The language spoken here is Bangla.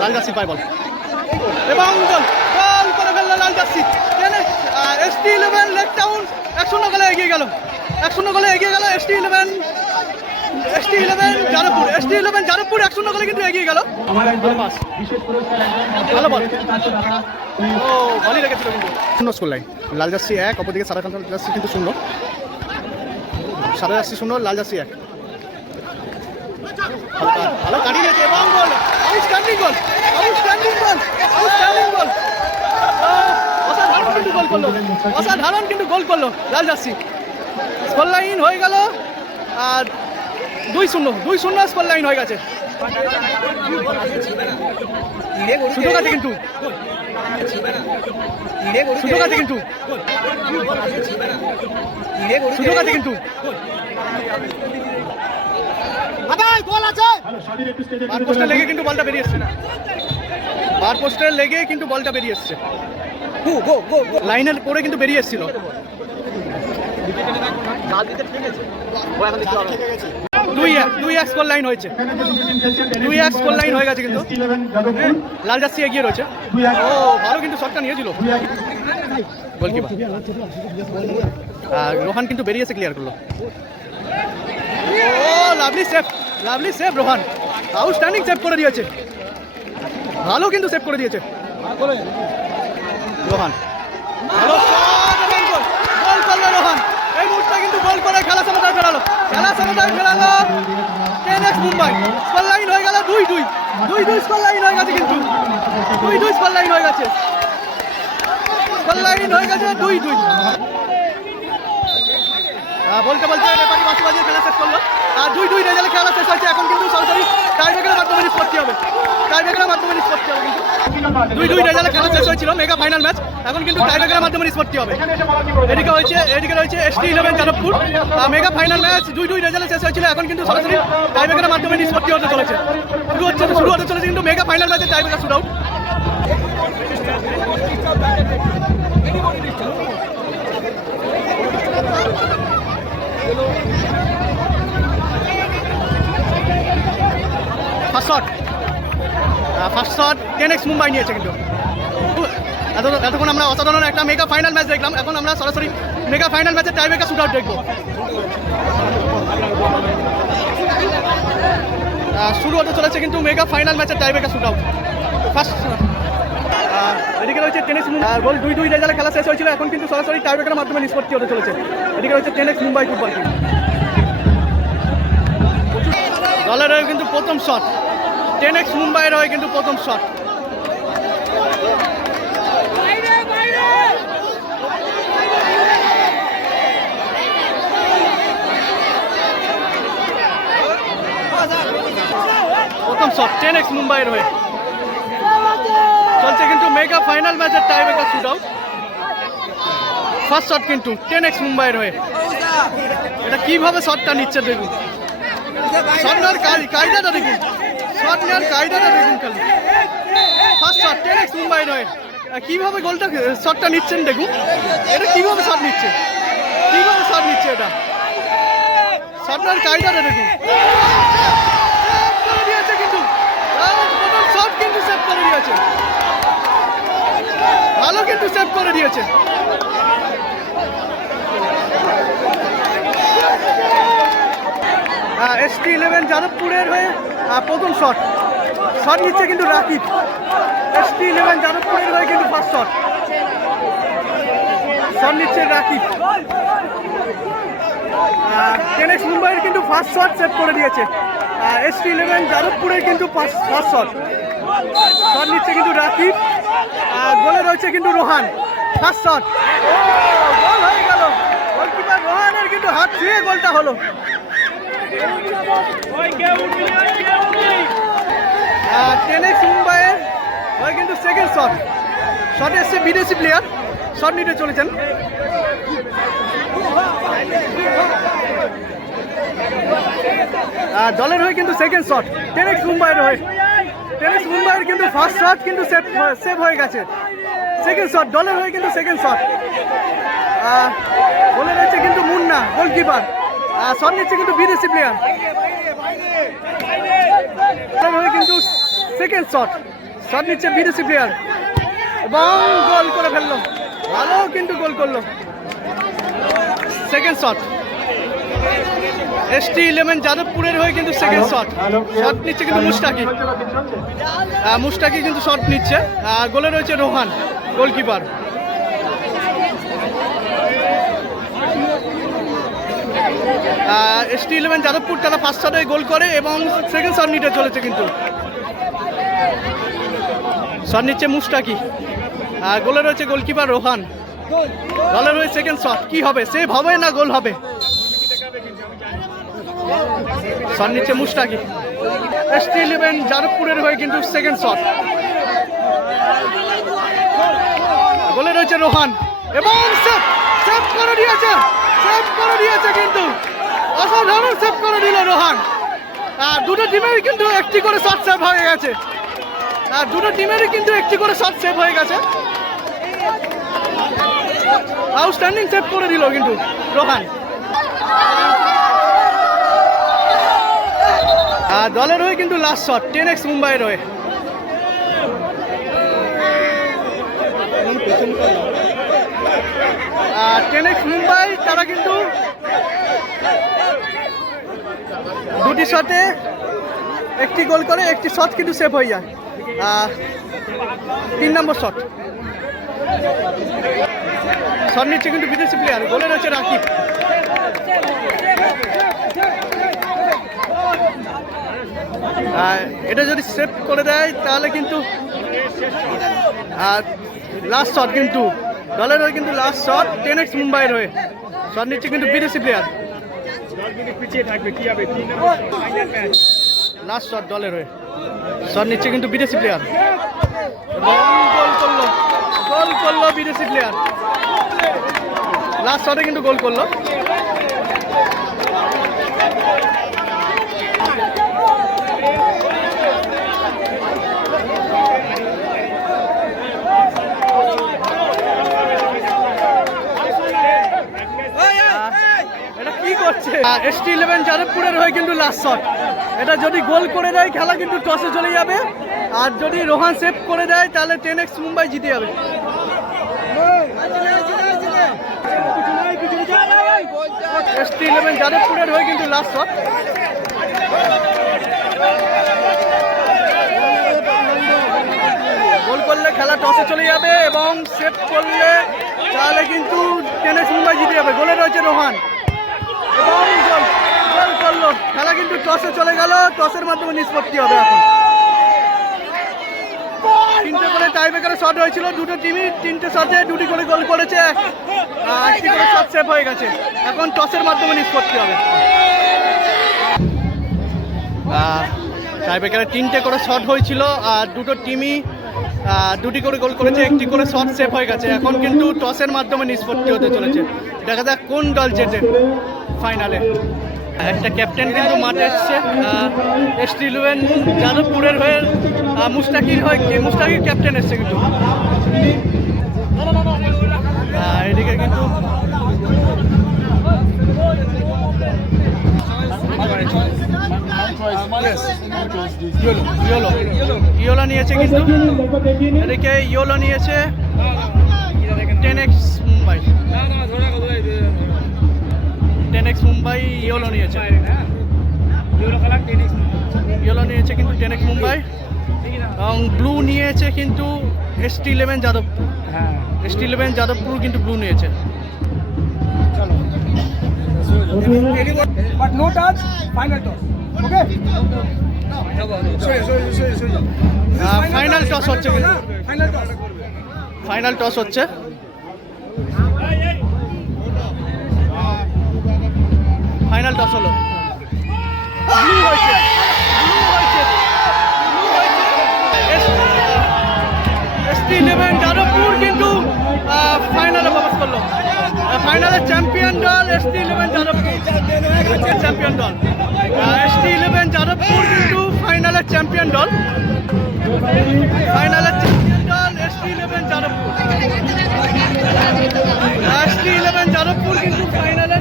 লাল জার্সি পায় বল। এবং গোল গোল করে ফেলল লাল jersey. S T eleven Lake Town এক শূন্য গোলে এগিয়ে গেল। এক শূন্য গোলে এগিয়ে গেল S T eleven S T eleven Jadavpur. S T eleven Jadavpur এক শূন্য গোলে কিন্তু এগিয়ে গেল। ভালো বল ও ভালোই কিন্তু। শূন্য স্কুল লাইন লাল জার্সি এক অপরদিকে সাদা কান্তার জার্সি কিন্তু শূন্য। সাদা জার্সি শূন্য লাল জার্সি এক। ভালো- কাটিয়ে নিয়েছে এবং আউটস্ট্যান্ডিং আউটস্ট্যান্ডিং আউটস্ট্যান্ডিং অসাধারণ কিন্তু গোল করল, অসাধারণ কিন্তু গোল করল লাল জার্সি। স্কোর লাইন হয়ে গেল, আর দুই শূন্য দুই শূন্য স্কোর লাইন হয়ে গেছে। সুযোগ আছে কিন্তু। সুযোগ আছে কিন্তু। সুযোগ আছে কিন্তু। বার পোস্টে লেগে কিন্তু বলটা বেরিয়ে এসছে বার পোস্টে লেগে কিন্তু বলটা বেরিয়ে এসছে। লাইনের পরে কিন্তু বেরিয়ে এসেছিল। দুই এক দুই স্কোর লাইন হয়েছে। দুই এক স্কোর লাইন হয়ে গেছে কিন্তু। হ্যাঁ, লাল জার্সি এগিয়ে রয়েছে। ও ভালো কিন্তু শটটা নিয়েছিল। গোলকিপার আর রোহান কিন্তু বেরিয়েছে ক্লিয়ার করল। ও lovely save lovely save Rohan outstanding save করে দিয়েছে। ভালো কিন্তু সেভ করে দিয়েছে। রোহান এই কিন্তু করে খেলা খেলা মুম্বাই লাইন হয়ে দুই দুই। দুই দুই লাইন হয়ে গেছে কিন্তু। দুই দুই লাইন হয়ে গেছে। লাইন হয়ে গেছে দুই দুই। বলতে বলতে রেফারি বাসি বাজিয়ে খেলা শেষ করল। আর দুই দুই রেজাল্টে খেলা শেষ হয়েছে, এখন কিন্তু সরাসরি টাইব্রেকারের মাধ্যমে নিষ্পত্তি হবে। টাইব্রেকারের মাধ্যমে নিষ্পত্তি হবে কিন্তু। দুই দুই রেজাল্টে খেলা শেষ হয়েছিল মেগা ফাইনাল ম্যাচ এখন কিন্তু টাইব্রেকারের মাধ্যমে নিষ্পত্তি হবে। এদিকে হয়েছে এদিকে রয়েছে S T eleven Jadavpur. Mega final match দুই দুই রেজাল্টে শেষ হয়েছিল, এখন কিন্তু সরাসরি টাইব্রেকারের মাধ্যমে নিষ্পত্তি হতে চলেছে। শুরু হচ্ছে, শুরু হতে চলেছে কিন্তু মেগা ফাইনাল ম্যাচে tiebreaker shoot out first shot first shot ten X Mumbai নিয়েছে কিন্তু। এত, এতক্ষণ আমরা অসাধারণ একটা মেগা ফাইনাল ম্যাচ দেখলাম। এখন আমরা সরাসরি মেগা ফাইনাল ম্যাচের টাইব্রেকার শুট আউট দেখব। শুরু হতে চলেছে কিন্তু মেগা ফাইনাল ম্যাচের টাইব্রেকার শুট আউট ফার্স্ট এদিকে রয়েছে টেনিস গোল দুই দুই রেজাল্টে খেলা শেষ হয়েছিল, এখন কিন্তু সরাসরি টাইব্রেকারের মাধ্যমে নিষ্পত্তি হতে চলেছে। এদিকে রয়েছে টেনিস মুম্বাই ফুটবল টিম দলের হয়ে কিন্তু প্রথম শট টেন এক্স মুম্বাইয়ের হয়ে কিন্তু প্রথম শট প্রথম শট টেন এক্স মুম্বাইয়ের হয়ে। মেগা ফাইনাল ম্যাচের tiebreaker shoot out first shot কিন্তু টেন এক্স মুম্বাইয়ের হয়ে। এটা কীভাবে শটটা নিচ্ছে দেখুন। শট নেওয়ার কায়দাটা দেখুন। শট নেওয়ার কায়দাটা দেখুন খালি। First shot ten X Mumbai নয় আর কীভাবে গোলটা শটটা নিচ্ছেন দেখুন। এটা কীভাবে শট নিচ্ছে? কীভাবে শট নিচ্ছে এটা? শট নেওয়ার কায়দাটা দেখুন Save করে দিয়েছে কিন্তু শট কিন্তু সেভ করে দিয়েছে ভালো কিন্তু সেভ করে দিয়েছে এস টি ইলেভেন যাদবপুরের হয়ে আহ, প্রথম শট শট নিচ্ছে কিন্তু রাকিব। এস টি ইলেভেন যাদবপুরের হয়ে কিন্তু ফার্স্ট শট শট নিচ্ছে রাকিব। টেনেক্স মুম্বাইয়ের কিন্তু ফার্স্ট শট সেভ করে দিয়েছে। এস টি ইলেভেন যাদবপুরের কিন্তু ফার্স্ট ফার্স্ট শট শট নিচ্ছে কিন্তু রাকিব। গোলে রয়েছে কিন্তু রোহান। ফার্স্ট শট গোল হয়ে গেল। গোলকিপার রোহানের কিন্তু হাত ছুঁয়ে গোলটা হলো। টেনেক্স মুম্বাইয়ের হয় কিন্তু সেকেন্ড শট শট এসছে বিদেশি প্লেয়ার শট নিতে চলেছেন। দলের হয়ে কিন্তু সেকেন্ড শট টেনেক্স মুম্বাইয়ের হয়ে। টেনিস মুম্বাইয়ের কিন্তু ফার্স্ট শট কিন্তু সেভ সেভ হয়ে গেছে। সেকেন্ড শট দলের হয়ে কিন্তু সেকেন্ড শট বলে রয়েছে কিন্তু মুন্না গোলকিপার শট নিচ্ছে কিন্তু বিদেশি প্লেয়ার কিন্তু সেকেন্ড শট শট নিচ্ছে বিদেশি প্লেয়ার এবং গোল করে ফেলল। ভালো কিন্তু গোল করল। Second shot S T eleven যাদবপুরের হয়ে কিন্তু সেকেন্ড শট শট নিচ্ছে কিন্তু মুস্তাকি। মুস্তাকি কিন্তু শট নিচ্ছে। গোলে রয়েছে Rohan goalkeeper S T eleven Jadavpur তারা ফার্স্ট শটে গোল করে এবং সেকেন্ড শট নিতে চলেছে কিন্তু। শট নিচ্ছে মুস্তাকি আর গোলে রয়েছে গোলকিপার রোহান। গোলে রয়েছে সেকেন্ড শট কি হবে? সেভ হবে না গোল হবে? শট নিচ্ছে মুস্তাকি এস ইলেভেন যাদবপুরের হয়ে কিন্তু সেকেন্ড শট গোলে রয়েছে রোহান। এবং সেভ সেভ করে দিয়েছে। সেভ করে দিয়েছে কিন্তু। অসাধারণ সেভ করে দিল রোহান। আর দুটো টিমেরই কিন্তু একটি করে শট সেভ হয়ে গেছে। আর দুটো টিমেরই কিন্তু একটি করে শট সেভ হয়ে গেছে। আউটস্ট্যান্ডিং সেভ করে দিল কিন্তু রোহান। আর দলের হয়ে কিন্তু লাস্ট শট টেন এক্স মুম্বাইয়ের হয়ে। আর টেন মুম্বাই, তারা কিন্তু দুটি শটে একটি গোল করে, একটি শট কিন্তু সেভ হয়ে যায়। তিন নম্বর শট। শট নিচ্ছে কিন্তু বিদেশি প্লেয়ার গোলে রয়েছে রাকিব। এটা যদি সেভ করে দেয়, তাহলে কিন্তু, আর লাস্ট শট কিন্তু দলের হয়ে কিন্তু লাস্ট শট টেন এক্স মুম্বাইয়ের হয়ে। শট নিচ্ছে কিন্তু বিদেশি প্লেয়ার লাস্ট শট দলের হয়ে। শট নিচ্ছে কিন্তু বিদেশি প্লেয়ার গোল করল। গোল করল বিদেশি প্লেয়ার লাস্ট শটে কিন্তু গোল করল এটা কি করছে? এস টি ইলেভেন যাদবপুরের হয়ে কিন্তু লাস্ট শট এটা যদি গোল করে দেয়, খেলা কিন্তু টসে চলে যাবে। আর যদি রোহান সেভ করে দেয়, তাহলে টেন এক্স মুম্বাই জিতে যাবে। এস টি ইলেভেন যাদবপুরের হয়ে কিন্তু লাস্ট শট গোল করলে খেলা টসে চলে যাবে এবং সেভ করলে তাহলে কিন্তু টেন এক্স মুম্বাই জিতে যাবে। গোলে রয়েছে রোহান। খেলা কিন্তু টসে চলে গেল টসের মাধ্যমে নিষ্পত্তি হবে এখন তিনটে করে টাই ব্রেকারে শট হয়েছিল দুটো টিমই তিনটে শটে দুটি করে গোল করেছে একটি করে শট সেভ হয়ে গেছে এখন টসের মাধ্যমে নিষ্পত্তি হবে টাই ব্রেকারে তিনটে করে শট হয়েছিল আর দুটো টিমই দুটি করে গোল করেছে, একটি করে শট সেভ হয়ে গেছে। এখন কিন্তু টসের মাধ্যমে নিষ্পত্তি হতে চলেছে। দেখা যাক কোন দল জেতে ফাইনালে একটা ক্যাপ্টেন কিন্তু মাঠে এসছে এস টি ইলেভেন যাদবপুরের হয়ে মুস্তাকির হয়ে মুস্তাকির ক্যাপ্টেন এসছে কিন্তু। এদিকে কিন্তু ইয়োলো ইয়োলো নিয়েছে কিন্তু। এদিকে ইয়োলো নিয়েছে। Ten X Mumbai ten X Mumbai yellow নিয়েছে। খেলা নিয়েছে কিন্তু টেন এক্স মুম্বাই এবং ব্লু নিয়েছে কিন্তু এস টি ইলেভেন যাদবপুর। হ্যাঁ এস টি ইলেভেন যাদবপুর কিন্তু ব্লু নিয়েছে। But no touch final toss okay final toss হচ্ছে কিন্তু। ফাইনাল টস হচ্ছে। ফাইনাল টস হলো। ব্লু হয়েছে। ব্লু হয়েছে। এস টি ইলেভেন যাদবপুর কিন্তু ফাইনালে প্রবেশ করল। ফাইনালে চ্যাম্পিয়ন দল এসটি ইলেভেন যাদবপুর চ্যাম্পিয়ন দল। ফাইনালে চ্যাম্পিয়ন দল। ফাইনালের চ্যাম্পিয়ন দল S T eleven Jadavpur. S T eleven Jadavpur কিন্তু ফাইনালে